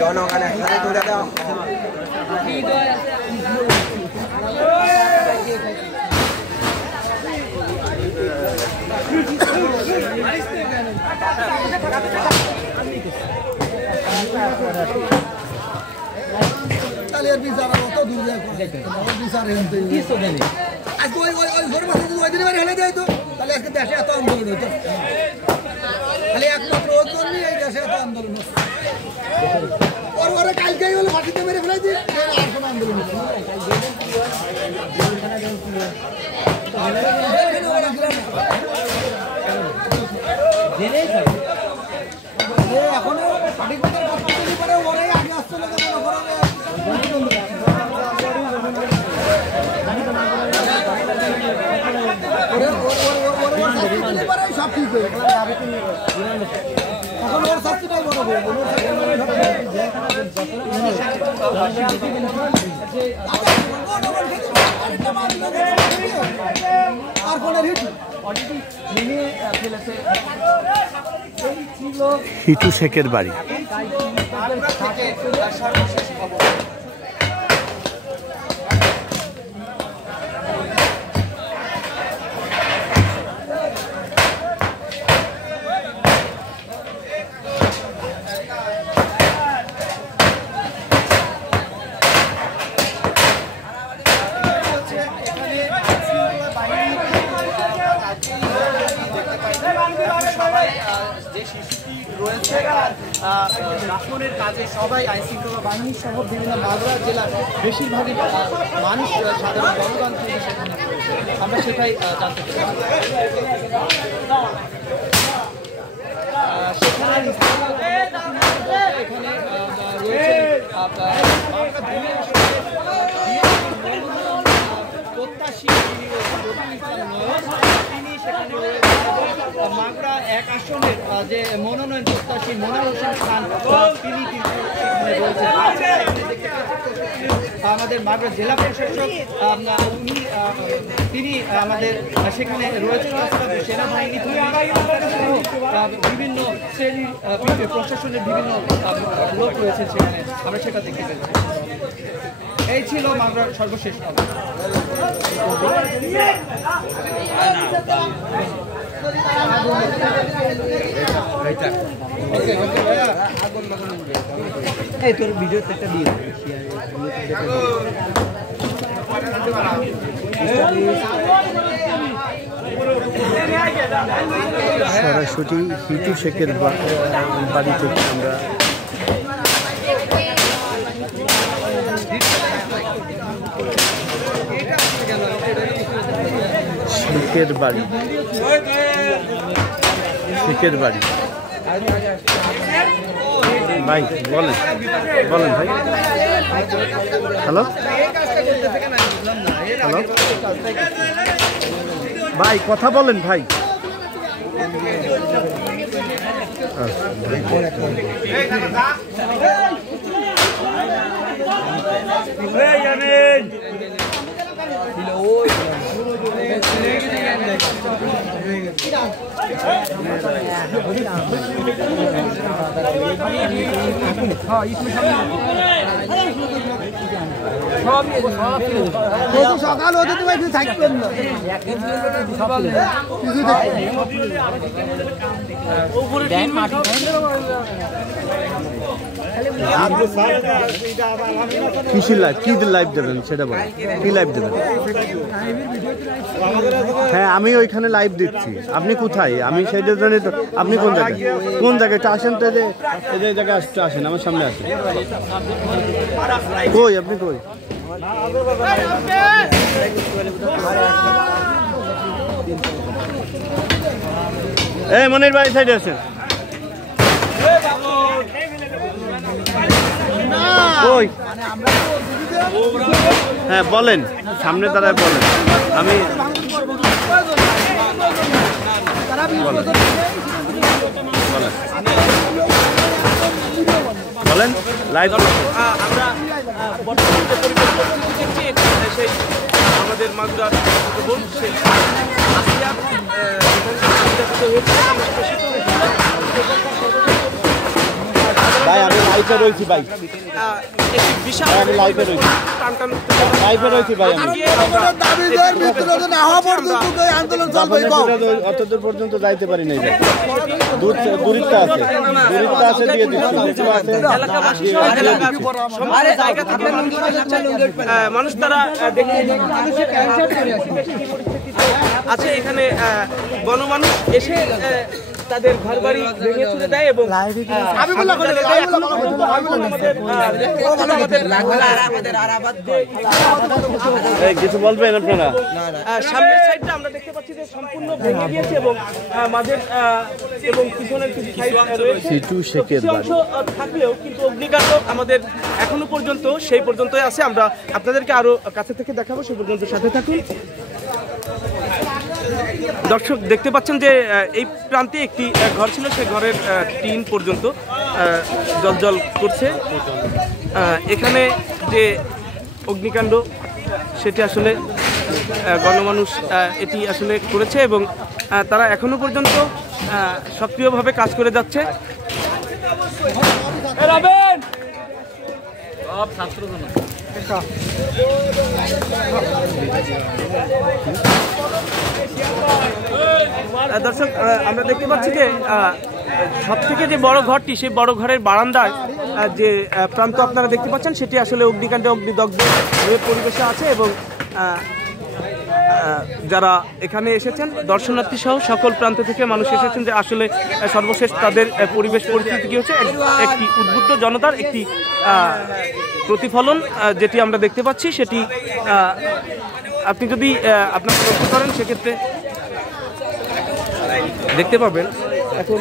জনগণ একসাথে তুলে দাও। কালকেই হলো ফাঁসিতে মেরে ফেলে দিয়ে আর কোনো আন্দোলন এখনো সঠিক করে ওরাই আগে আসতে লাগে সব ঠিক হয়ে এখন ওর শাস্তিটাই বড় হিটু শেখের বাড়ি। রাখনের কাজে সবাই আইনশৃঙ্খলা বাহিনী সহ বিভিন্ন মাগুরা জেলার বেশিরভাগই মানুষ সাধারণ জনগণ থেকে সেখানে আমরা সেটাই জানতে পারি। সেখানে প্রত্যাশী তিনি সেখানে মাগুরা এক আসনের যে মনোনয়ন প্রত্যাশী মনোর হোসেন খান তিনি কিন্তু সেখানে রয়েছেন। আমাদের মাগুরা জেলা প্রশাসক তিনি আমাদের সেখানে রয়েছেন। সেনাবাহিনী বিভিন্ন শ্রেণীর প্রশাসনের বিভিন্ন লোক রয়েছেন সেখানে, আমরা সেটা দেখতে পেয়েছি। এই ছিল মাগুরার সর্বশেষ খবর। তোর ভিডিওতে একটা দিয়ে সরাসরি হিটু শেখের বাড়ি থেকে আমরা শেখের বাড়ি ভাই বলেন ভাই। হ্যালো ভাই, কথা বলেন ভাই। সকাল হতে তোমায় কিছু থাকবেন না। কি লাইভ দেবেন সেটা বলেন, কি লাইভ দেবেন? হ্যাঁ, আমি ওইখানে লাইভ দিচ্ছি। আপনি কোথায়? আমি সেইটা জানি তো। আপনি কোন জায়গায় আসেন? তো এই জায়গায় আসেন, আমার সামনে আসেন। কই আপনি কই? এই মনির ভাই সাইডে আছেন। কই হ্যাঁ বলেন, সামনে দাঁড়ায় বলেন। আমি বলেন লাইভ। আমরা বর্তমানে যে পরিবর্তন দেখছি সেই আমাদের মাগুরার বোন সেই আসিয়া ভাই আমি লাইভে রয়েছি ভাই, একটি বিশাল আমি লাইভে রয়েছি, লাইভে রয়েছি ভাই। আমি দাবিদার বিতরণ না হওয়া পর্যন্ত এই আন্দোলন চলবে। অতদূর পর্যন্ত যাইতে পারি নাই ভাই, দূরত্ব আছে, দূরত্ব আছে দিয়ে দিচ্ছি, দূরত্ব আছে। মানুষ তারা আছে এখানে গণমানুষ এসে তাদের ঘর বাড়ি ভেঙে চলে দেয় এবং কিছু বলবেন আপনারা? সামনের সাইডটা আমরা দেখতে পাচ্ছি যে সম্পূর্ণ ভেঙে গিয়েছে এবং মাঝের এবং পিছনের কিছু সাইড রয়েছে অংশ থাকলেও কিন্তু অগ্নিকাণ্ড আমাদের এখনো পর্যন্ত সেই পর্যন্তই আছে। আমরা আপনাদেরকে আরো কাছে থেকে দেখাবো, সেই পর্যন্ত সাথে থাকুন। দর্শক দেখতে পাচ্ছেন যে এই প্রান্তে একটি ঘর ছিল, সেই ঘরের টিন পর্যন্ত জ্বলজ্বল করছে। এখানে যে অগ্নিকাণ্ড সেটি আসলে গণমানুষ এটি আসলে করেছে এবং তারা এখনো পর্যন্ত সক্রিয়ভাবে কাজ করে যাচ্ছে। দর্শক আমরা দেখতে পাচ্ছি যে সব থেকে যে বড় ঘরটি, সেই বড় ঘরের বারান্দায় যে প্রান্ত আপনারা দেখতে পাচ্ছেন সেটি আসলে অগ্নিকাণ্ডে অগ্নিদগ্ধ হয়ে পরিবেশে আছে এবং যারা এখানে এসেছেন দর্শনার্থী সহ সকল প্রান্ত থেকে মানুষ এসেছেন যে আসলে সর্বশেষ তাদের পরিবেশ পরিস্থিতি কি হচ্ছে, একটি উদ্বুদ্ধ জনতার একটি প্রতিফলন যেটি আমরা দেখতে পাচ্ছি। সেটি আপনি যদি আপনারা লক্ষ্য করেন সেক্ষেত্রে দেখতে পাবেন। এখন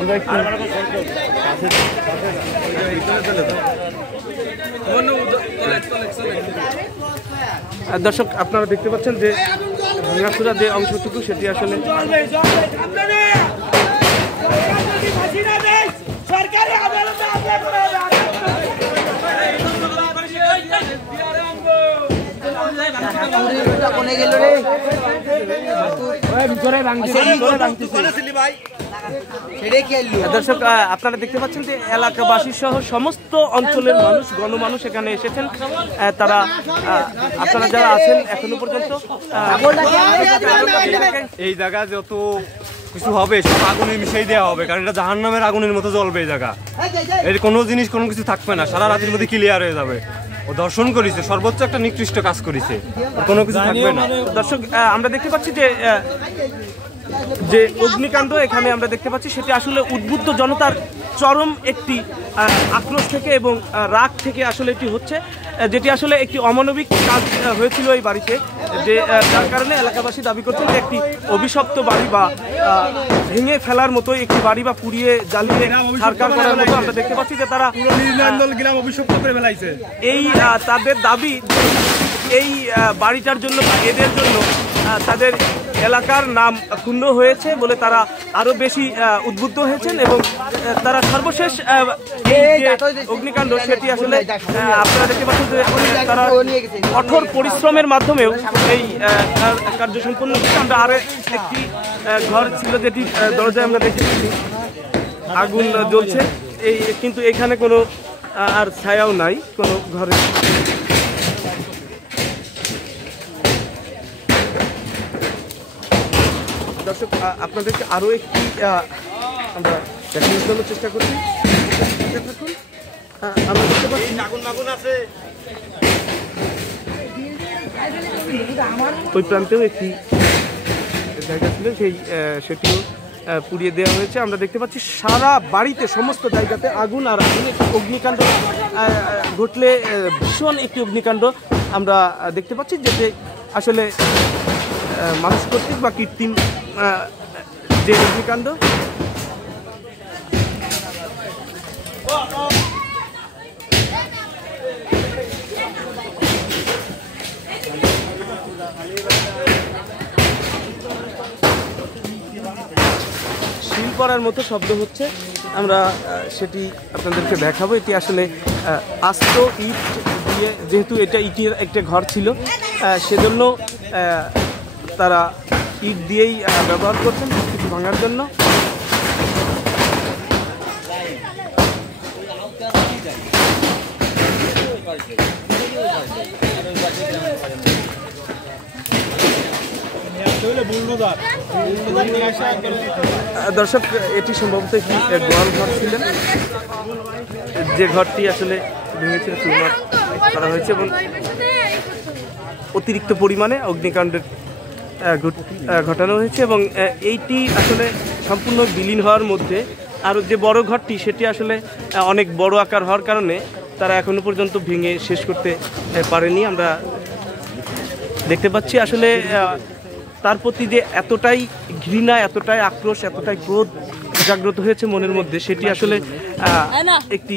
আমরা একটু দর্শক আপনারা দেখতে পাচ্ছেন যে ভাঙাচোরা যে অংশটুকু সেটি আসলে দর্শক আপনারা দেখতে পাচ্ছেন যে এলাকাবাসী সহ সমস্ত অঞ্চলের মানুষ গণমানুষ এখানে এসেছেন। তারা আপনারা যারা আছেন এখনো পর্যন্ত এই জায়গা যত কিছু হবে সব আগুনে মিশিয়ে দেওয়া হবে, কারণ এটা জাহান্নামের আগুনের মতো জ্বলবে। এই জায়গা এর কোনো জিনিস কোনো কিছু থাকবে না, সারা রাতের মধ্যে ক্লিয়ার হয়ে যাবে। ও দর্শন করেছে, সর্বোচ্চ একটা নিকৃষ্ট কাজ করেছে, কোনো কিছু থাকবে না। দর্শক আমরা দেখতে পাচ্ছি যে যে অগ্নিকাণ্ড এখানে আমরা দেখতে পাচ্ছি সেটি আসলে উদ্বুদ্ধ জনতার চরম একটি আক্রোশ থেকে এবং রাগ থেকে আসলে এটি হচ্ছে, যেটি আসলে একটি অমানবিক কাজ হয়েছিল এই বাড়িতে, যে যার কারণে এলাকাবাসী দাবি করছেন যে একটি অভিশপ্ত বাড়ি বা ভেঙে ফেলার মতো একটি বাড়ি বা পুড়িয়ে জ্বালিয়ে সরকার করার মতো আমরা দেখতে পাচ্ছি যে তারা গ্রাম অভিশপ্ত করে ফেলাইছে। এই তাদের দাবি এই বাড়িটার জন্য বা এদের জন্য তাদের এলাকার নাম ক্ষুণ্ণ হয়েছে বলে তারা আরো বেশি উদ্বুদ্ধ হয়েছেন এবং তারা সর্বশেষ অগ্নিকাণ্ড সেটি আসলে আপনারা দেখতে পাচ্ছেন যে তারা কঠোর পরিশ্রমের মাধ্যমেও এই কার্য সম্পন্ন করছে। আমরা আরো একটি ঘর ছিল যেটি দরজায় আমরা দেখতে পাচ্ছি আগুন জ্বলছে, এই কিন্তু এখানে কোনো আর ছায়াও নাই কোনো ঘরে। দর্শক আপনাদেরকে আরো একটি আমরা দেখানোর জন্য চেষ্টা করছি। আমরা দেখতে পাচ্ছি ওই প্রান্তেও একটি জায়গা ছিল, সেটিও পুড়িয়ে দেওয়া হয়েছে। আমরা দেখতে পাচ্ছি সারা বাড়িতে সমস্ত জায়গাতে আগুন আর আগুন। একটি অগ্নিকাণ্ড ঘটলে ভীষণ একটি অগ্নিকাণ্ড আমরা দেখতে পাচ্ছি, যেটি আসলে মানুষ কর্তৃক বা কৃত্রিম যে অগ্নিকাণ্ড। শিল পড়ার মতো শব্দ হচ্ছে, আমরা সেটি আপনাদেরকে দেখাবো। এটি আসলে আস্ত ইট দিয়ে, যেহেতু এটা ইটের একটা ঘর ছিল সেজন্য তারা ইট দিয়েই ব্যবহার করছেন কিছু ভাঙার জন্য। দর্শক, এটি সম্ভবত একটি গোয়াল ঘর ছিলেন, যে ঘরটি আসলে ভেঙেছিল, চুরমার করা হয়েছে এবং অতিরিক্ত পরিমাণে অগ্নিকাণ্ডের ঘটানো হয়েছে। এবং এইটি আসলে সম্পূর্ণ বিলীন হওয়ার মধ্যে আরও যে বড় ঘরটি, সেটি আসলে অনেক বড় আকার হওয়ার কারণে তারা এখনো পর্যন্ত ভেঙে শেষ করতে পারেনি। আমরা দেখতে পাচ্ছি আসলে তার প্রতি যে এতটাই ঘৃণা, এতটাই আক্রোশ, এতটাই ক্রোধ জাগ্রত হয়েছে মনের মধ্যে, সেটি আসলে একটি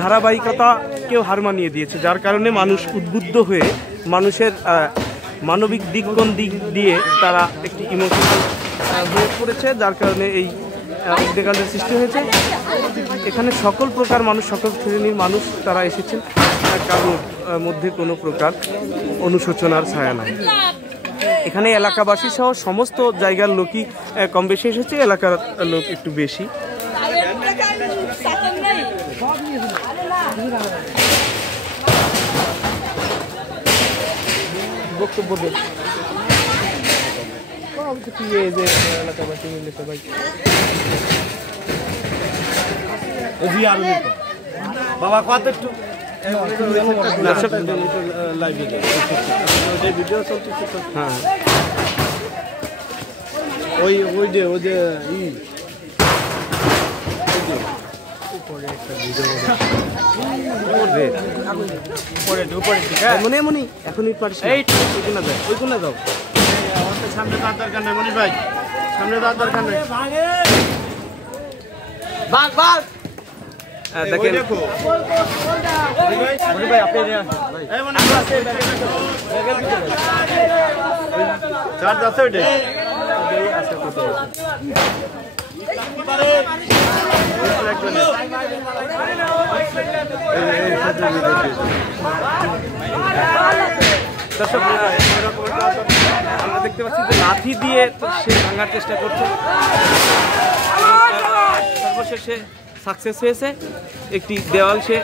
ধারাবাহিকতাকেও হার মানিয়ে দিয়েছে, যার কারণে মানুষ উদ্বুদ্ধ হয়ে মানুষের মানবিক দিক দিয়ে তারা একটি ইমোশনাল হয়ে পড়েছে, যার কারণে এই অগ্নিকাণ্ডের সৃষ্টি হয়েছে। এখানে সকল প্রকার মানুষ, সকল শ্রেণীর মানুষ তারা এসেছেন, কারোর মধ্যে কোনো প্রকার অনুশোচনার ছায়া নাই। এখানে এলাকাবাসী সহ সমস্ত জায়গার লোকই কম বেশি এসেছে, এলাকার লোক একটু বেশি। বক্তব্য দেন এলাকাবাসী মিলে সবাই বাবা কত একটু ভিডিও চলতেছে তো। হ্যাঁ, ওই যে মনে এখনই পারিস, ওই কোনা যাও, সামনে তার দরকার নেই মনি ভাই, সামনে তার দরকার নেই। দেখেন চার্জ আছে ওইটা আমরা দেখতে পাচ্ছি যে লাঠি দিয়ে সে ভাঙার চেষ্টা করছে, সর্বশেষে সাকসেস হয়েছে। একটি দেওয়াল সে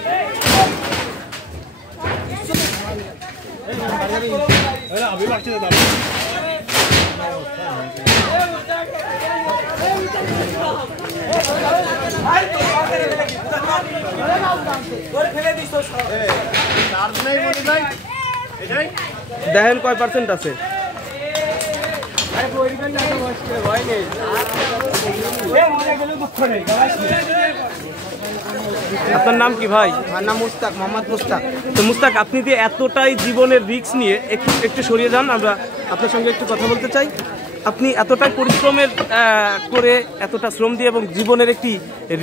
দেখেন কয় পার্সেন্ট আছে। আপনার নাম কি ভাই? আমার নাম মুস্তাক, মোহাম্মদ মুস্তাক। তো মুস্তাক, আপনি যে এতটাই জীবনের রিস্ক নিয়ে একটু সরিয়ে যান, আমরা আপনার সঙ্গে একটু কথা বলতে চাই। আপনি এতটাই পরিশ্রমের করে, এতটা শ্রম দিয়ে এবং জীবনের একটি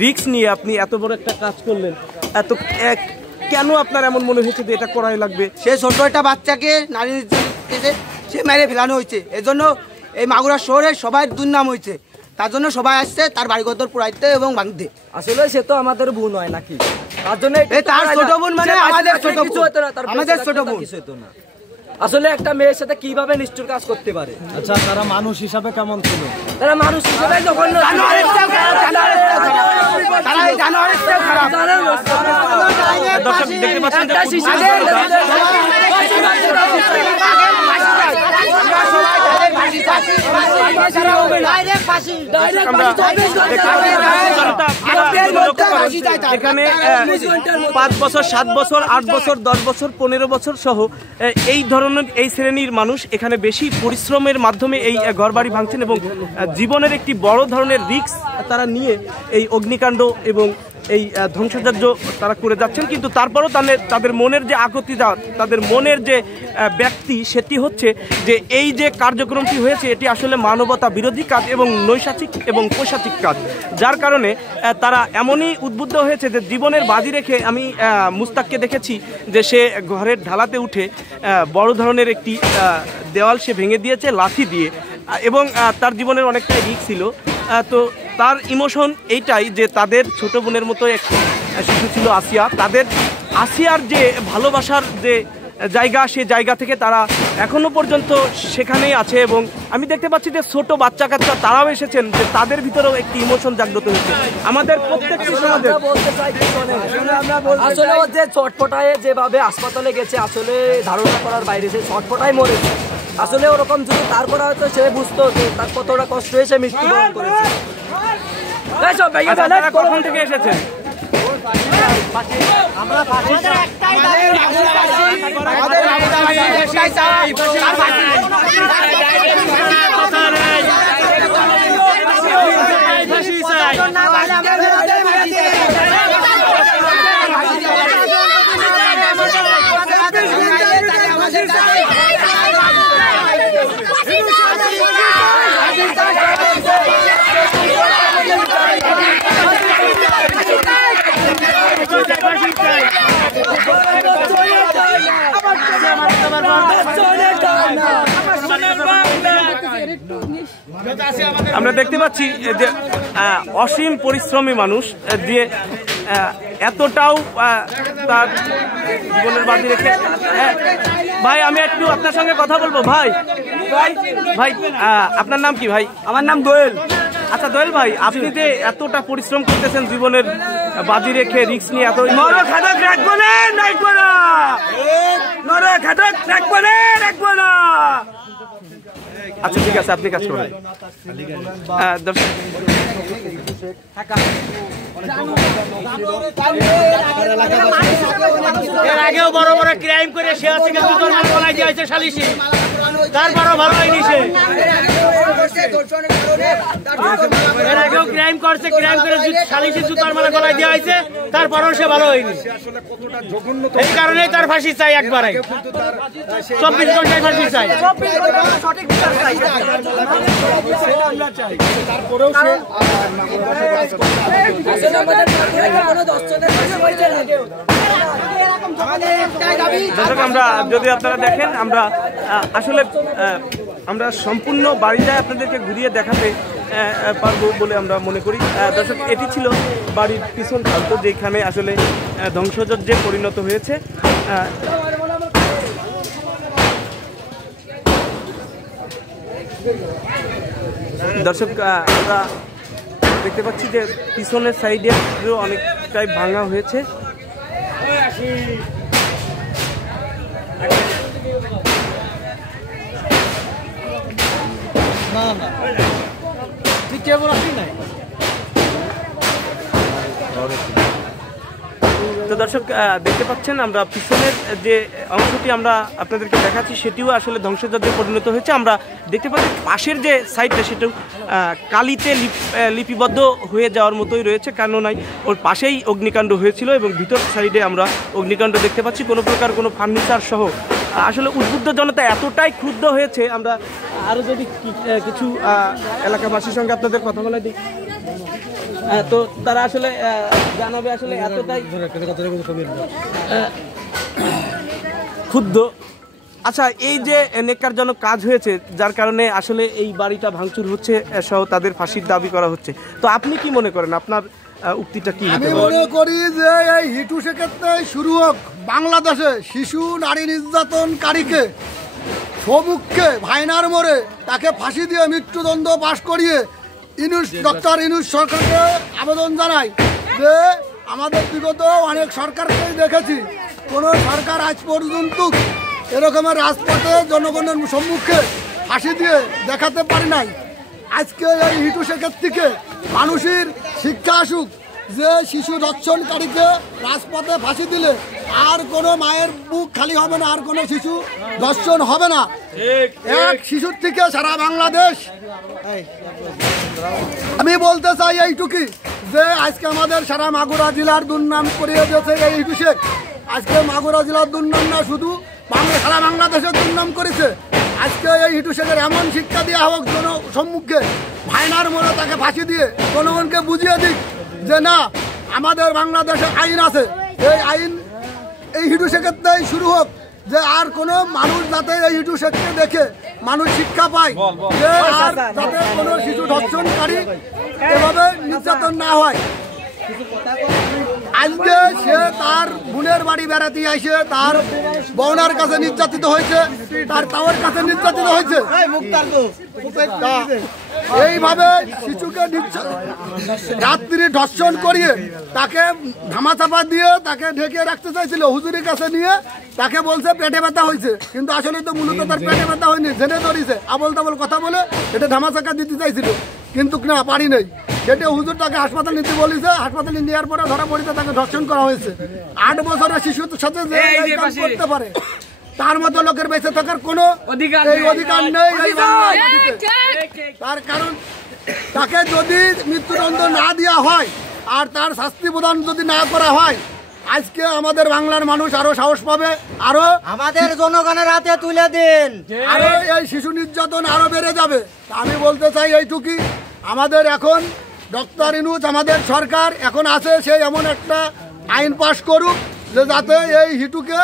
রিস্ক নিয়ে আপনি এত বড় একটা কাজ করলেন, কেন আপনার এমন মনে হয়েছে যে এটা করাই লাগবে? সে ছোট একটা বাচ্চাকে নারী নির্যাতন সে মেরে ফেলানো হয়েছে, এজন্য এই মাগুরা শহরে সবাই দুর্নাম হয়েছে, তার জন্য সবাই আসছে তার বাড়িঘর পুরাইতে এবং ভাঙতে। আসলে সে তো আমাদের বোন হয় নাকি, তার জন্য তার ছোট বোন মানে আমাদের ছোট বোন, আমাদের ছোট বোন। আসলে একটা মেয়ের সাথে কিভাবে নিষ্ঠুর কাজ করতে পারে? আচ্ছা, তারা মানুষ হিসাবে কেমন ছিল? তারা মানুষ হিসেবে যখন দর্শক দেখতে পাচ্ছেন এখানে 5 বছর, 7 বছর, 8 বছর, 10 বছর, 15 বছর সহ এই ধরনের এই শ্রেণীর মানুষ এখানে বেশি পরিশ্রমের মাধ্যমে এই ঘরবাড়ি ভাঙছেন এবং জীবনের একটি বড় ধরনের রিস্ক তারা নিয়ে এই অগ্নিকাণ্ড এবং এই ধ্বংসযজ্ঞ তারা করে যাচ্ছেন। কিন্তু তারপরও তাদের মনের যে আকুতি, তাদের মনের যে ব্যক্তি, সেটি হচ্ছে যে এই যে কার্যক্রমটি হয়েছে এটি আসলে মানবতা বিরোধী কাজ এবং নৈশাচিক এবং পৈশাচিক কাজ, যার কারণে তারা এমনই উদ্বুদ্ধ হয়েছে যে জীবনের বাজি রেখে, আমি মুস্তাককে দেখেছি যে সে ঘরের ঢালাতে উঠে বড় ধরনের একটি দেওয়াল সে ভেঙে দিয়েছে লাঠি দিয়ে, এবং তার জীবনের অনেকটাই রিস্ক ছিল। তো তার ইমোশন এইটাই যে তাদের ছোট বোনের মতো একটি শিশু ছিল আসিয়া, তাদের আসিয়ার যে ভালোবাসার যে জায়গা, সে জায়গা থেকে তারা এখনো পর্যন্ত সেখানেই আছে। এবং আমি দেখতে পাচ্ছি যে ছোট বাচ্চা কাচ্চা তারাও এসেছেন, যে তাদের ভিতরেও একটি ইমোশন জাগ্রত হয়েছে। আমাদের প্রত্যেকটি সমাজে আসলে ও যে চটপটায় যেভাবে হাসপাতালে গেছে আসলে ধারণা করার বাইরে, সে চটপটায় মরেছে। আসলে ওরকম যদি তার করা হয়তো সে বুঝতো যে তার কতটা কষ্ট হয়ে সে মৃত্যুবরণ করেছে। কখন থেকে এসেছেন? আমরা দেখতে পাচ্ছি যে অসীম পরিশ্রমী মানুষ দিয়ে এতটাও তার জীবনের বাজি রেখে। ভাই আমি একটু আপনার সঙ্গে কথা বলবো। ভাই ভাই আপনার নাম কি ভাই? আমার নাম দোয়েল। আচ্ছা দোয়েল ভাই, আপনি যে এতটা পরিশ্রম করতেছেন জীবনের বাজি রেখে, রিস্ক নিয়ে, এত আচ্ছা ঠিক আছে, আপনি কাজ করবেন। এর আগেও বড় বড় ক্রাইম করে সে আছে কিন্তু জন্মের গলায় দিয়েছে সালিশি, তারপরও ভালো হয়নি সে। এর আগেও ক্রাইম করছে, ক্রাইম করে সালিশি জুতার মালা গলায় দেওয়া হয়েছে, তারপরও সে ভালো হয়নি। এই কারণেই তার ফাঁসি চাই একবারে, 24 ঘন্টায় ফাঁসি চাই। দর্শক আমরা যদি আপনারা দেখেন, আমরা আসলে আমরা সম্পূর্ণ বাড়িটায় আপনাদেরকে ঘুরিয়ে দেখাতে পারবো বলে আমরা মনে করি। দর্শক এটি ছিল বাড়ির পিছন প্রান্ত, যেখানে আসলে ধ্বংসযজ্ঞে পরিণত হয়েছে। দর্শক আমরা দেখতে পাচ্ছি যে পিছনের সাইডে অনেকটাই ভাঙা হয়েছে। তো দর্শক দেখতে পাচ্ছেন আমরা পিছনের যে অংশটি আমরা আপনাদেরকে দেখাচ্ছি সেটিও আসলে ধ্বংসযজ্ঞে পরিণত হয়েছে। আমরা দেখতে পাচ্ছি পাশের যে সাইডটা সেটাও কালিতে লিপিবদ্ধ হয়ে যাওয়ার মতোই রয়েছে, কেন নাই ওর পাশেই অগ্নিকাণ্ড হয়েছিল এবং ভিতর সাইডে আমরা অগ্নিকাণ্ড দেখতে পাচ্ছি। কোনো প্রকার কোনো ফার্নিচার সহ আসলে উদ্বুদ্ধ জনতা এতটাই ক্ষুব্ধ হয়েছে। আমরা আরও যদি কিছু এলাকাবাসীর সঙ্গে আপনাদের কথা বলে দিই, তো তারা আসলে জানাবে আসলে এতটাই ক্ষুব্ধ। আচ্ছা, এই যে নেককারজনক কাজ হয়েছে যার কারণে আসলে এই বাড়িটা ভাঙচুর হচ্ছে সহ তাদের ফাঁসির দাবি করা হচ্ছে, তো আপনি কি মনে করেন, আপনার উক্তিটা কি? আমি মনে করি যে এই হিটু সেক্ষেত্রে শুরু হোক বাংলাদেশে শিশু নারী নির্যাতনকারীকে সমুখে ভাইনার মোড়ে তাকে ফাঁসি দিয়ে মৃত্যুদণ্ড পাশ করিয়ে ডক্টর ইউনূস সরকারকে আবেদন জানাই যে আমাদের বিগত অনেক সরকারকেই দেখেছি, কোনো সরকার আজ পর্যন্ত এরকমের রাজপথে জনগণের সম্মুখে ফাঁসি দিয়ে দেখাতে পারি নাই। আজকে এই হিটু শেখের থেকে মানুষের শিক্ষা আসুক যে শিশু ধর্ষণকারীকে রাজপথে ফাঁসি দিলে আর কোনো মায়ের বুক খালি হবে না, আর কোনো শিশু ধর্ষণ হবে না। এক শিশুর থেকে সারা বাংলাদেশ, আমি বলতে চাই এইটুকুই যে আজকে আমাদের সারা মাগুরা জেলার দুর্নাম করিয়ে দিয়েছে এই হিটু শেখ। আজকে মাগুরা জেলার দুর্নাম না, শুধু সারা বাংলাদেশের দুর্নাম করেছে। আজকে এই হিটু শেখের এমন শিক্ষা দেওয়া হোক সম্মুখে ভাইনার মোড়ে তাকে ফাঁসি দিয়ে জনগণকে বুঝিয়ে দিক যে না, আমাদের বাংলাদেশে আইন আছে, এই আইন এই হিটু শেখের শুরু হোক যে আর কোনো মানুষ যাতে এই ইটু শেখকে দেখে মানুষ শিক্ষা পায়, যে আর যাতে কোনো শিশু ধর্ষণকারী এভাবে নির্যাতন না হয়। আজকে সে তার বোনের বাড়ি বেড়াতে আসে, তার বউনার কাছে নির্যাতিত হয়েছে, তার তাওয়ার কাছে নির্যাতিত হয়েছে। এইভাবে শিশুকে রাত্রি ধর্ষণ করিয়ে তাকে ধামাচাপা দিয়ে তাকে ঢেকে রাখতে চাইছিল, হুজুরের কাছে নিয়ে তাকে বলছে পেটে ব্যথা হয়েছে, কিন্তু আসলে তো মূলত তার পেটে ব্যথা হয়নি, জেনে ধরিছে আবল তাবল কথা বলে এটা ধামাচাপা দিতে চাইছিল, কিন্তু না পারি নেই। সেটা হুজুর তাকে হাসপাতাল নিতে বলেছে, হাসপাতালে নেওয়ার পরে ধরা পড়েছে, তাকে ধর্ষণ করা হয়েছে। 8 বছরের শিশুর সাথে যে এই কাজ করতে পারে তার মতো লোকের বেঁচে থাকার কোনো অধিকার নেই। তার কারণ তাকে যদি মৃত্যুদণ্ড না দেওয়া হয় আর তার শাস্তি প্রদান যদি না করা হয়, আজকে আমাদের বাংলার মানুষ আরো সাহস পাবে, আরো আমাদের জনগণের হাতে তুলে দিন, আরো এই শিশু নির্যাতন আরো বেড়ে যাবে। আমি বলতে চাই এইটুকুই, আমাদের এখন ডক্টর ইউনূস আমাদের সরকার এখন আছে, সে এমন একটা আইন পাশ করুক যে যাতে এই হিটুকে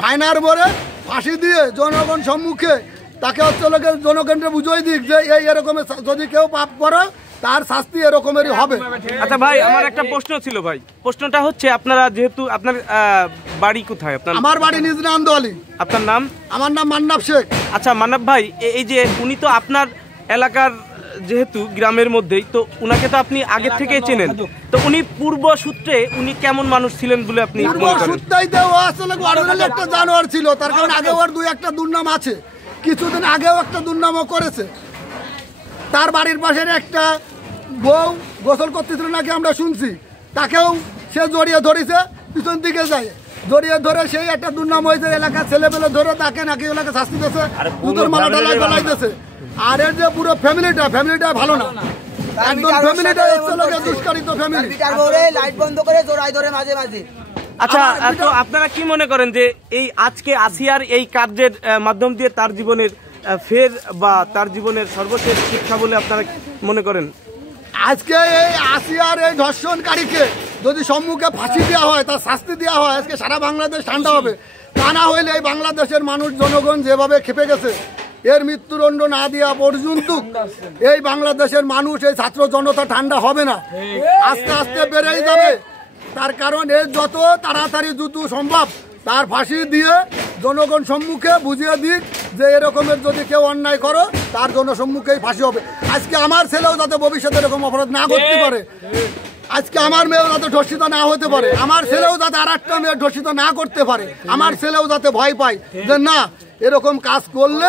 ভাইনার মোড়ে ফাঁসি দিয়ে জনগণ সম্মুখে তাকে হচ্ছে লোকের জনগণকে বুঝিয়ে দিক যে এই এরকমের যদি কেউ পাপ করে তার শাস্তি এরকমেরই হবে। আচ্ছা ভাই, আমার একটা প্রশ্ন ছিল ভাই, প্রশ্নটা হচ্ছে আপনারা যেহেতু আপনার বাড়ি কোথায়? আপনার? আমার বাড়ি নিজনা আন্দোয়ালি। আপনার নাম? আমার নাম মান্নাব শেখ। আচ্ছা মান্নাব ভাই, এই যে উনি তো আপনার এলাকার যেহেতু গ্রামের মধ্যেই, তো উনাকে তো আপনি আগে থেকে চেনেন, তো উনি পূর্ব সূত্রে উনি কেমন মানুষ ছিলেন বলে আপনি পূর্ব সূত্রেইতে ও আসলে অরিজিনাল একটা জানোয়ার ছিল, তার কারণ আগে ওর 2-1টা দুর্নাম আছে, কিছুদিন আগেও একটা দুর্নামও করেছে। তার বাড়ির পাশের একটা বউ গোসল করতেছিল নাকি আমরা শুনছি, তাকেও সে জড়িয়ে ধরেছে, পিছন দিকে যায় জড়িয়ে ধরে সেই একটা দুর্নাম হয়েছে, এলাকার ছেলেপেলে ধরে তাকে নাকি এলাকা শাস্তি দিয়েছে, জুতোর মালা টালা গলায় দিয়েছে। আর এর যে পুরো ফ্যামিলিটা ভালো না, একদম ফ্যামিলিটা হচ্ছে লোকে দুষ্কারিত ফ্যামিলি। লাইট বন্ধ করে জোড়ায় ধরে মাঝে মাঝে। আচ্ছা, তো আপনারা কি মনে করেন যে এই আজকে আসিয়ার এই কার্যের মাধ্যম দিয়ে তার জীবনের ফের বা তার জীবনের সর্বশেষ শিক্ষা বলে আপনারা মনে করেন? আজকে এই আসিয়ার এই ধর্ষণকারীকে যদি সম্মুখে ফাঁসি দেওয়া হয়, তার শাস্তি দেওয়া হয়, আজকে সারা বাংলাদেশ ঠান্ডা হবে। তা না হইলে এই বাংলাদেশের মানুষ জনগণ যেভাবে খেপে গেছে, এর মৃত্যুদণ্ড না দেওয়া পর্যন্ত এই বাংলাদেশের মানুষ, এই ছাত্র জনতা ঠান্ডা হবে না, আস্তে আস্তে বেড়েই যাবে। তার কারণ এর যত তাড়াতাড়ি দ্রুত সম্ভব তার ফাঁসি দিয়ে জনগণ সম্মুখে বুঝিয়ে দিক যে এরকমের যদি কেউ অন্যায় করো তার জনসম্মুখেই ফাঁসি হবে। আজকে আমার ছেলেও যাতে ভবিষ্যতে এরকম অপরাধ না করতে পারে, আজকে আমার মেয়েও যাতে ধর্ষিত না হতে পারে, আমার ছেলেও যাতে আর একটা মেয়ে ধর্ষিত না করতে পারে, আমার ছেলেও যাতে ভয় পায় যে না এরকম কাজ করলে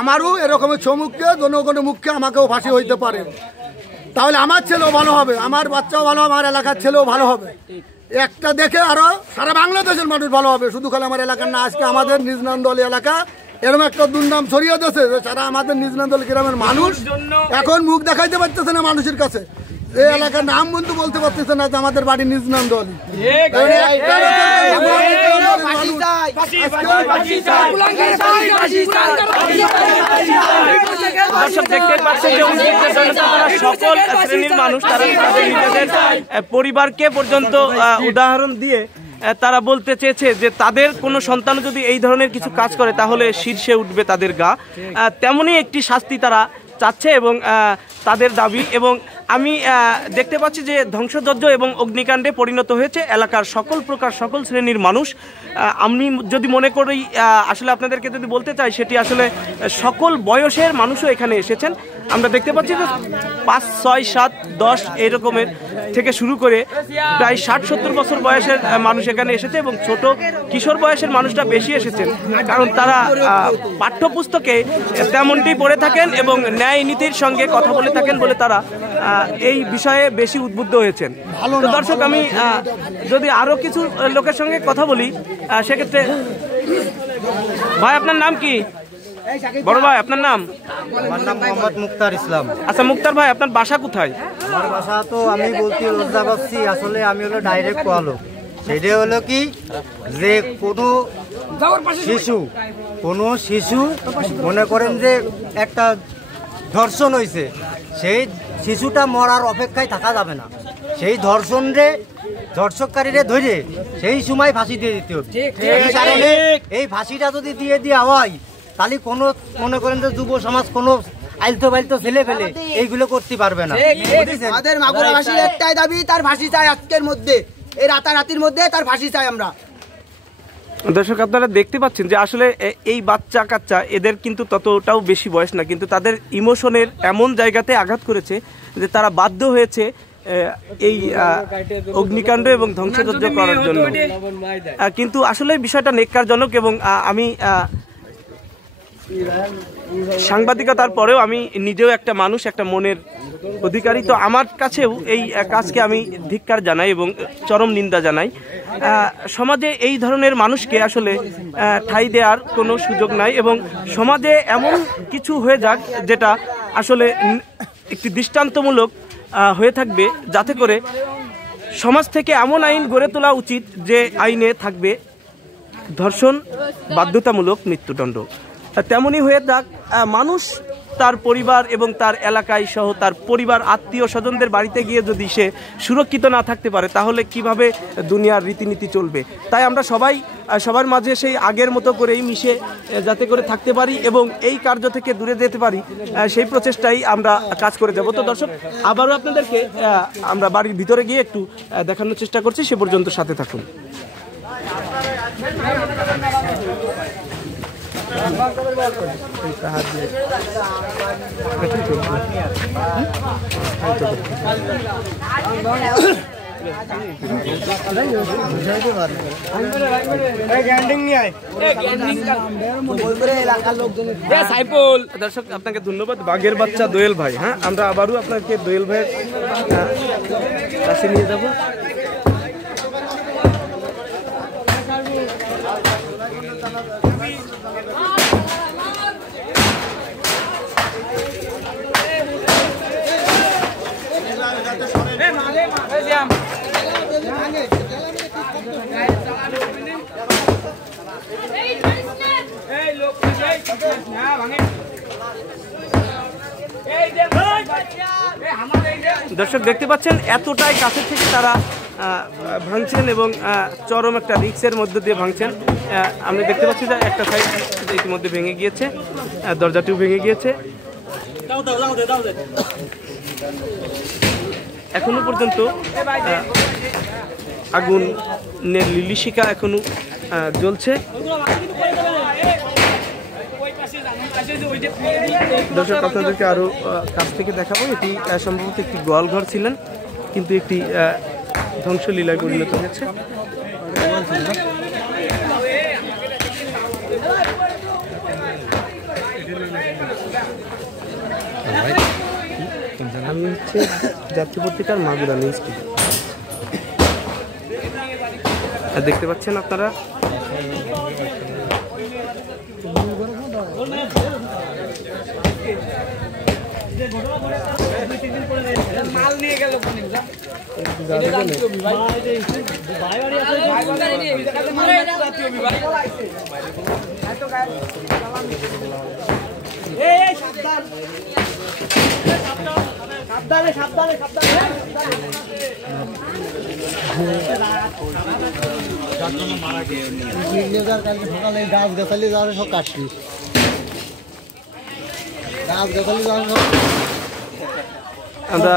আমারও এরকমের সম্মুখে জনগণের মুখে আমাকেও ফাঁসি হইতে পারে, তাহলে আমার ছেলেও ভালো হবে, আমার বাচ্চাও ভালো হবে, আমার এলাকার ছেলেও ভালো হবে। একটা দেখে আরো সারা বাংলাদেশের মানুষ ভালো হবে, শুধু খালি আমার এলাকার না, আজকে আমাদের নিজনান্দল এলাকা এরকম একটা দুর্নাম ছড়িয়ে দিয়েছে যে সারা আমাদের নিজনান্দল গ্রামের মানুষ এখন মুখ দেখাইতে পারতেছে না মানুষের কাছে, এই এলাকার নাম বন্ধু বলতে পারতেছে না যে আমাদের বাড়ি নিজনান্দল। দর্শক দেখতে পাচ্ছেন যে সকল শ্রেণীর মানুষ তারা নিজেদের পরিবারকে পর্যন্ত উদাহরণ দিয়ে তারা বলতে চেয়েছে যে তাদের কোনো সন্তান যদি এই ধরনের কিছু কাজ করে তাহলে শীর্ষে উঠবে তাদের গা, তেমনই একটি শাস্তি তারা চাচ্ছে এবং তাদের দাবি। এবং আমি দেখতে পাচ্ছি যে ধ্বংসযজ্ঞ এবং অগ্নিকাণ্ডে পরিণত হয়েছে এলাকার সকল শ্রেণীর মানুষ। আমি যদি মনে করি আসলে আপনাদেরকে যদি বলতে চাই, সেটি আসলে সকল বয়সের মানুষও এখানে এসেছেন। আমরা দেখতে পাচ্ছি যে 5, 6, 7, 10 এরকমের থেকে শুরু করে প্রায় 60-70 বছর বয়সের মানুষ এখানে এসেছে এবং ছোট কিশোর বয়সের মানুষটা বেশি এসেছেন, কারণ তারা পাঠ্যপুস্তকে তেমনটি পড়ে থাকেন এবং ন্যায় নীতির সঙ্গে কথা বলে থাকেন বলে তারা এই বিষয়ে বেশি উদ্বুদ্ধ হয়েছেন। তো দর্শক, আমি যদি আরো কিছু লোকের সঙ্গে কথা বলি সেক্ষেত্রে, ভাই আপনার নাম কি? বড় ভাই আপনার নাম? আমার নাম মোহাম্মদ মুক্তার ইসলাম। আচ্ছা মুক্তার ভাই, আপনার বাসা কোথায়? আমার বাসা তো আমি বলতে লজ্জা পাচ্ছি, আসলে আমি হলো ডাইরেক্ট কোয়ালো। সেটা হলো কি যে কোনো শিশু মনে করেন যে একটা ধর্ষণ হয়েছে, সেই শিশুটা মরার অপেক্ষায় থাকা যাবে না, সেই ধর্ষণে ধর্ষককারীরা ধরে সেই সময় ফাঁসি দিয়ে দিতে হবে। এই কারণে এই ফাঁসিটা যদি দিয়ে দেওয়া হয় তাহলে কোনো মনে করেন যে যুব সমাজ কোনো আইলতো বাইলতো ছেলে ফেলে এইগুলো করতে পারবে না। আমাদের মাগুরাবাসীর একটাই দাবি, তার ফাঁসি চাই আজকের মধ্যে, এই রাতারাতির মধ্যে তার ফাঁসি চাই আমরা। দর্শক আপনারা দেখতে পাচ্ছেন যে আসলে এই বাচ্চা কাচ্চা এদের কিন্তু ততটাও বেশি বয়স না, কিন্তু তাদের ইমোশনের এমন জায়গাতে আঘাত করেছে যে তারা বাধ্য হয়েছে এই অগ্নিকাণ্ড এবং ধ্বংসযজ্ঞ করার জন্য। কিন্তু আসলে বিষয়টা নেক্কারজনক এবং আমি সাংবাদিকতার পরেও আমি নিজেও একটা মানুষ, একটা মনের অধিকারী, তো আমার কাছেও এই কাজকে আমি ধিক্কার জানাই এবং চরম নিন্দা জানাই। সমাজে এই ধরনের মানুষকে আসলে ঠাঁই দেওয়ার কোনো সুযোগ নাই এবং সমাজে এমন কিছু হয়ে যাক যেটা আসলে একটি দৃষ্টান্তমূলক হয়ে থাকবে, যাতে করে সমাজ থেকে এমন আইন গড়ে তোলা উচিত যে আইনে থাকবে ধর্ষণ বাধ্যতামূলক মৃত্যুদণ্ড। তেমনই হয়ে যাক, মানুষ তার পরিবার এবং তার এলাকায় সহ তার পরিবার আত্মীয় স্বজনদের বাড়িতে গিয়ে যদি সে সুরক্ষিত না থাকতে পারে তাহলে কিভাবে দুনিয়ার রীতিনীতি চলবে। তাই আমরা সবার মাঝে সেই আগের মতো করেই মিশে যাতে করে থাকতে পারি এবং এই কার্য থেকে দূরে যেতে পারি, সেই প্রচেষ্টাই আমরা কাজ করে যাব। তো দর্শক, আবারও আপনাদেরকে আমরা বাড়ির ভিতরে গিয়ে একটু দেখানোর চেষ্টা করছি, সে পর্যন্ত সাথে থাকুন। দর্শক আপনাকে ধন্যবাদ, বাঘের বাচ্চা দোয়েল ভাই। হ্যাঁ, আমরা আবারও আপনাকে দোয়েল ভাইয়ের কাছে নিয়ে যাব। দর্শক দেখতে পাচ্ছেন এতটাই কাছের থেকে তারা ভাঙছেন এবং চরম একটা রিক্সের মধ্য দিয়ে ভাঙছেন। আমরা দেখতে পাচ্ছি যে একটা সাইড ইতিমধ্যে ভেঙে গিয়েছে, দরজাটিও ভেঙে গিয়েছে। এখনো পর্যন্ত আগুনের লিলিশিকা এখনো জ্বলছে। দর্শক আপনাদেরকে আরো কাছ থেকে দেখাবো। এটি সম্ভবত একটি গোয়ালঘর ছিলেন, কিন্তু একটি ধ্বংসলীলায় পরিণত হয়েছে। আমি হচ্ছে জাতীয় পত্রিকার মাগুরা নিউজ টিভি। দেখতে পাচ্ছেন আপনারা মাল নিয়ে গেল সাবধানে সাবধানে সাবধানে সকালে গাছ গাছালি যাওয়ার সব কাটছি, গাছ গাছালি যাওয়ার সব। আমরা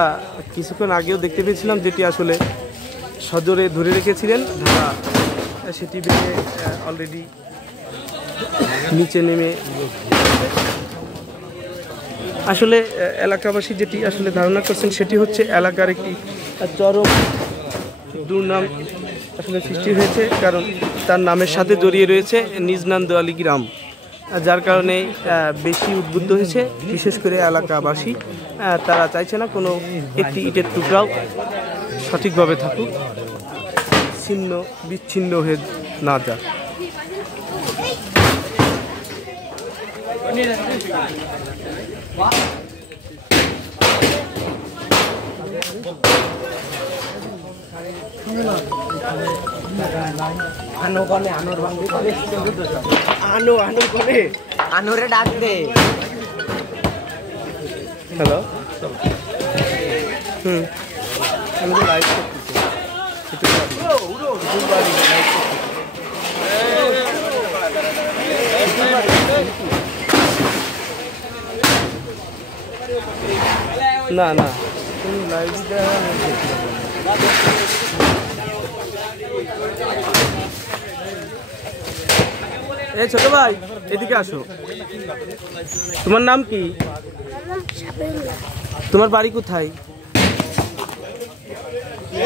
কিছুক্ষণ আগেও দেখতে পেয়েছিলাম যেটি আসলে সজোরে ধরে রেখেছিলেন, সেটি ভেঙে অলরেডি নিচে নেমে আসলে এলাকাবাসী যেটি আসলে ধারণা করছেন সেটি হচ্ছে এলাকার একটি চরম দুর্নাম আসলে সৃষ্টি হয়েছে, কারণ তার নামের সাথে জড়িয়ে রয়েছে নিজ নান্দোয়ালি গ্রাম, যার কারণে বেশি উদ্বুদ্ধ হয়েছে বিশেষ করে এলাকাবাসী। তারা চাইছে না কোনো একটি ইটের টুকরাও সঠিকভাবে থাকুক, ছিন্ন বিচ্ছিন্ন হয়ে না যাক। আনোরে ডাক দে। হ্যালো, আমি তো লাইভ করতেছি। না না এই ছোট ভাই এদিকে আসো। তোমার নাম কি? তোমার বাড়ি কোথায়?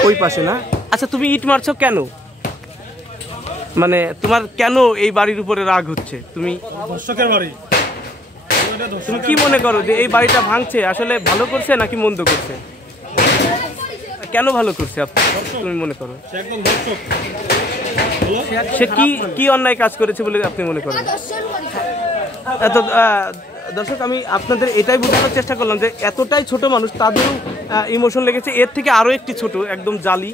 ওই পাশে না? আচ্ছা তুমি ইট মারছো কেন? মানে তোমার কেন এই বাড়ির উপরে রাগ হচ্ছে? তুমি তুমি কি মনে করো যে এই বাড়িটা ভাঙছে আসলে ভালো করছে নাকি মন্দ করছে? কেন ভালো করছে তুমি মনে করো? সে কি কি অন্যায় কাজ করেছে বলে আপনি মনে করেন? এত দর্শক আমি আপনাদের এটাই বোঝানোর চেষ্টা করলাম যে এতটাই ছোট মানুষ, তাদেরও ইমোশন লেগেছে। এর থেকে আরও একটি ছোট একদম জালি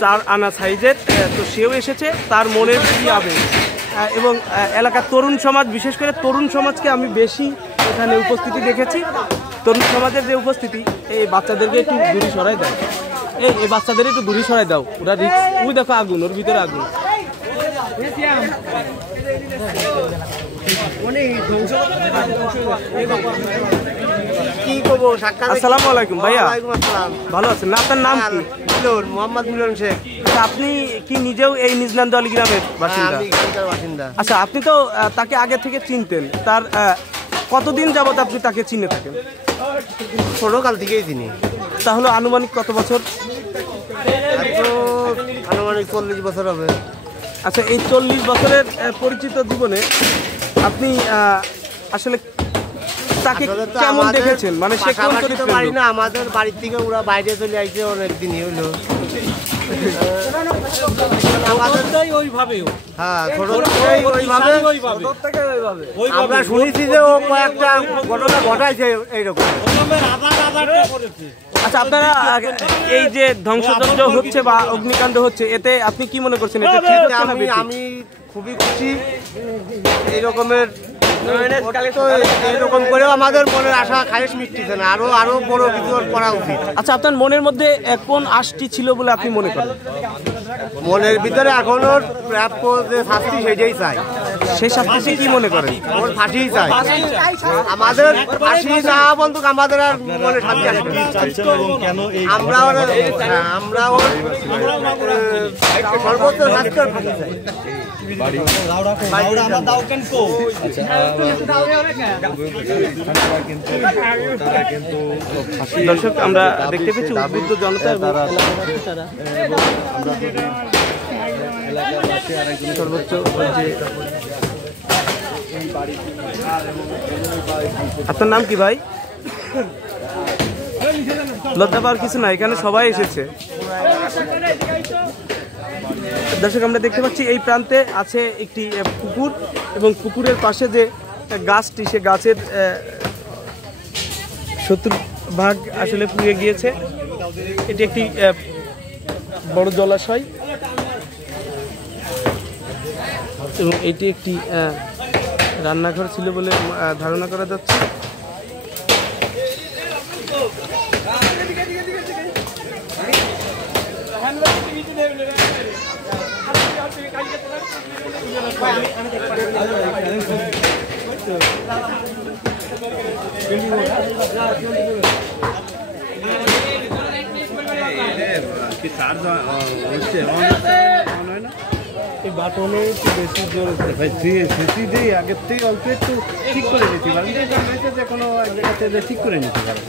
4 আনা সাইজের, তো সেও এসেছে, তার মনের কি আবেগ। এবং এলাকার তরুণ সমাজ, বিশেষ করে তরুণ সমাজকে আমি বেশি এখানে উপস্থিতি দেখেছি। তরুণ সমাজের যে উপস্থিতি, এই বাচ্চাদেরকে একটু দূরে সরাই দাও, এই বাচ্চাদের একটু দূরে সরাই দাও, ওরা রিক্স। ওই দেখো আগুন, ওর ভিতরে আগুন। আসসালামু আলাইকুম ভাইয়া, ভালো আছেন না? আপনার নাম কি? মোহাম্মদ মিলন শেখ। আপনি কি নিজেও এই নিজনান্দওয়ালি গ্রামের বাসিন্দা? আচ্ছা, আপনি তো তাকে আগে থেকে চিনতেন, তার কতদিন যাবত আপনি তাকে চিনে থাকেন? ছোটকাল থেকেই চিনি। তাহলে আনুমানিক কত বছর? আনুমানিক 40 বছর হবে। আচ্ছা, এই 40 বছরের পরিচিত জীবনে আপনি আসলে তাকে কেমন দেখেছেন? মানে সে কোন চরিত্রের লোক? না, আমাদের বাড়ির থেকে ওরা বাইরে চলে আসছে অনেক দিনই হলো। আমরা শুনেছি যে ও কয়েকটা ঘটনা ঘটাইছে এইরকম। আচ্ছা, আপনারা এই যে ধ্বংসযজ্ঞ হচ্ছে বা অগ্নিকাণ্ড হচ্ছে, এতে আপনি কি মনে করছেন? আমি খুবই খুশি। এইরকমের এরকম করেও আমাদের মনের আশা খারিজ মিটতেছে না, আরো বড় কিছু করা উচিত। আচ্ছা, আপনার মনের মধ্যে কোন আশটি ছিল বলে আপনি মনে করেন? মনের ভিতরে এখনো প্রাপ্য যে শাস্তি সেটাই চাই। সেই শাস্তি কি মনে করেন? ওর ফাঁসি চাই আমাদের, ফাঁসি না বন্ধু, আমাদের আর মনে শান্তি আসবে না। আমরা ওর সর্বোচ্চ শাস্তির ফাঁসি চাই। দর্শক, আমরা দেখতে পেয়েছি উদ্বুদ্ধ জনতা সর্বোচ্চ। আপনার নাম কি ভাই? লজ্জা পাওয়ার কিছু না, এখানে সবাই এসেছে। দর্শক, আমরা দেখতে পাচ্ছি এই প্রান্তে আছে একটি পুকুর, এবং পুকুরের পাশে যে গাছটি, সে গাছের 70% আসলে পুড়ে গিয়েছে। এটি একটি বড় জলাশয়, এবং এটি একটি রান্নাঘর ছিল বলে ধারণা করা যাচ্ছে। বাটনে একটু বেশি জোর ভাই, সেটি দিয়ে আগের থেকে অল্প একটু ঠিক করে নিতে পারেন, যে কোনো এক জায়গাতে ঠিক করে নিতে পারেন।